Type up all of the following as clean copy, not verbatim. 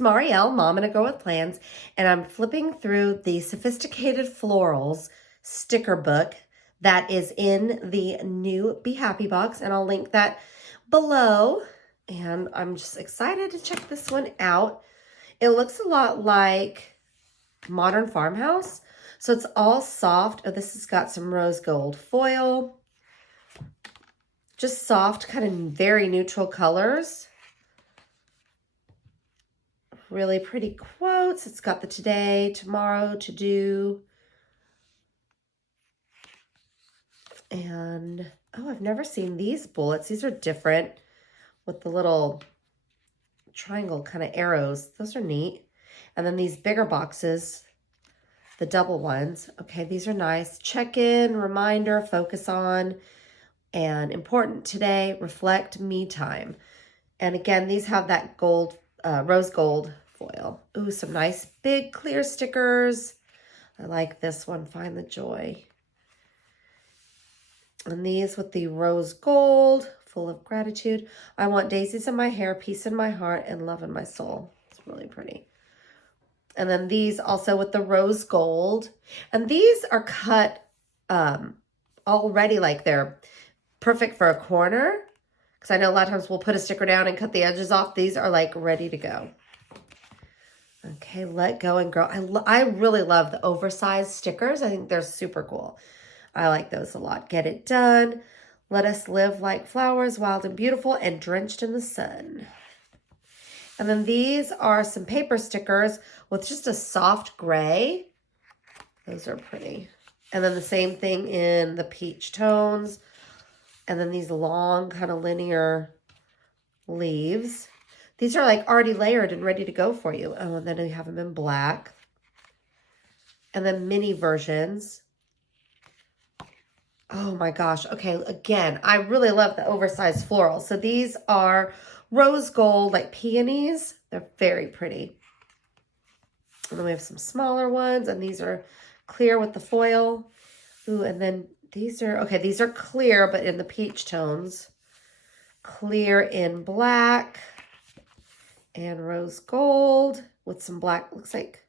Marielle, Mom and a Girl with Plans, and I'm flipping through the Sophisticated Florals sticker book that is in the new Be Happy box, and I'll link that below. And I'm just excited to check this one out. It looks a lot like Modern Farmhouse, so it's all soft. Oh, this has got some rose gold foil. Just soft, kind of very neutral colors. Really pretty quotes. It's got the today, tomorrow, to do. And, oh, I've never seen these bullets. These are different with the little triangle kind of arrows. Those are neat. And then these bigger boxes, the double ones. Okay, these are nice. Check-in, reminder, focus on, and important today, reflect, me time. And again, these have that gold, rose gold foil. Ooh, some nice big clear stickers. I like this one, Find the Joy. And these with the rose gold, full of gratitude. I want daisies in my hair, peace in my heart, and love in my soul. It's really pretty. And then these also with the rose gold. And these are cut already like they're perfect for a corner. Because I know a lot of times we'll put a sticker down and cut the edges off. These are like ready to go. Okay, let go and grow. I really love the oversized stickers. I think they're super cool. I like those a lot. Get it done. Let us live like flowers, wild and beautiful and drenched in the sun. And then these are some paper stickers with just a soft gray. Those are pretty. And then the same thing in the peach tones. And then these long kind of linear leaves. These are like already layered and ready to go for you. Oh, and then we have them in black. And then mini versions. Oh my gosh. Okay, again, I really love the oversized florals. So these are rose gold, like peonies. They're very pretty. And then we have some smaller ones, and these are clear with the foil. Ooh, and then these are, okay, these are clear, but in the peach tones. Clear in black and rose gold with some black, looks like,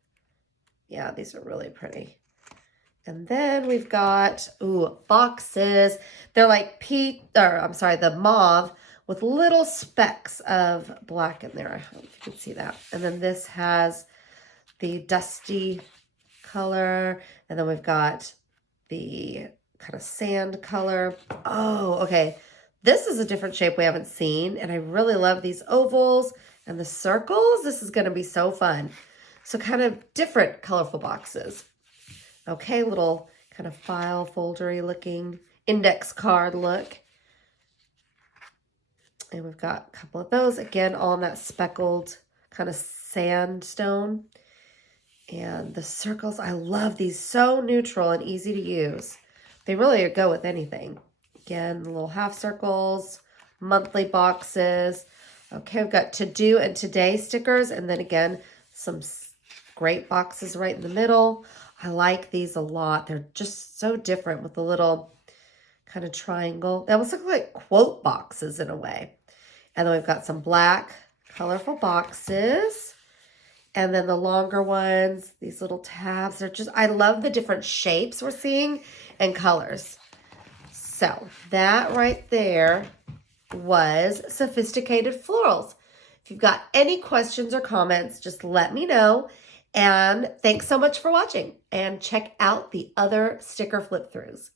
yeah, these are really pretty. And then we've got, ooh, boxes. They're like the mauve with little specks of black in there. I hope you can see that. And then this has the dusty color. And then we've got the kind of sand color. Oh, okay. This is a different shape we haven't seen. And I really love these ovals and the circles. This is going to be so fun. So kind of different colorful boxes. Okay, little kind of file foldery looking index card look. And we've got a couple of those. Again, all in that speckled kind of sandstone. And the circles, I love these. So neutral and easy to use. They really go with anything. Again, the little half circles, monthly boxes. Okay, we've got to do and today stickers. And then again, some great boxes right in the middle. I like these a lot. They're just so different with the little kind of triangle. They almost look like quote boxes in a way. And then we've got some black colorful boxes. And then the longer ones, these little tabs. They're just, I love the different shapes we're seeing and colors. So that right there was Sophisticated Florals. If you've got any questions or comments, just let me know. And thanks so much for watching. And check out the other sticker flip throughs.